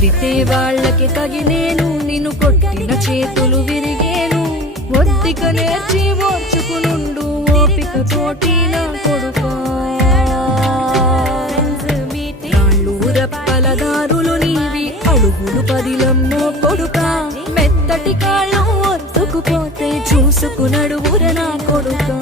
తిడితే వాళ్ళకి తగినేను, నిన్ను కొట్టిన చేతులు విరిగేను. ఒద్దిక నేర్చి ఓర్చుకునుండు ఓపిక తోటి నా కొడుకా. రాళ్ళు రెప్పల దారులు నీవి, అడుగులు పదిలమ్మో కొడుకా. మెత్తటి కాళ్ళు ఒత్తుకుపోతే చూసుకునడువుర నా కొడుకా.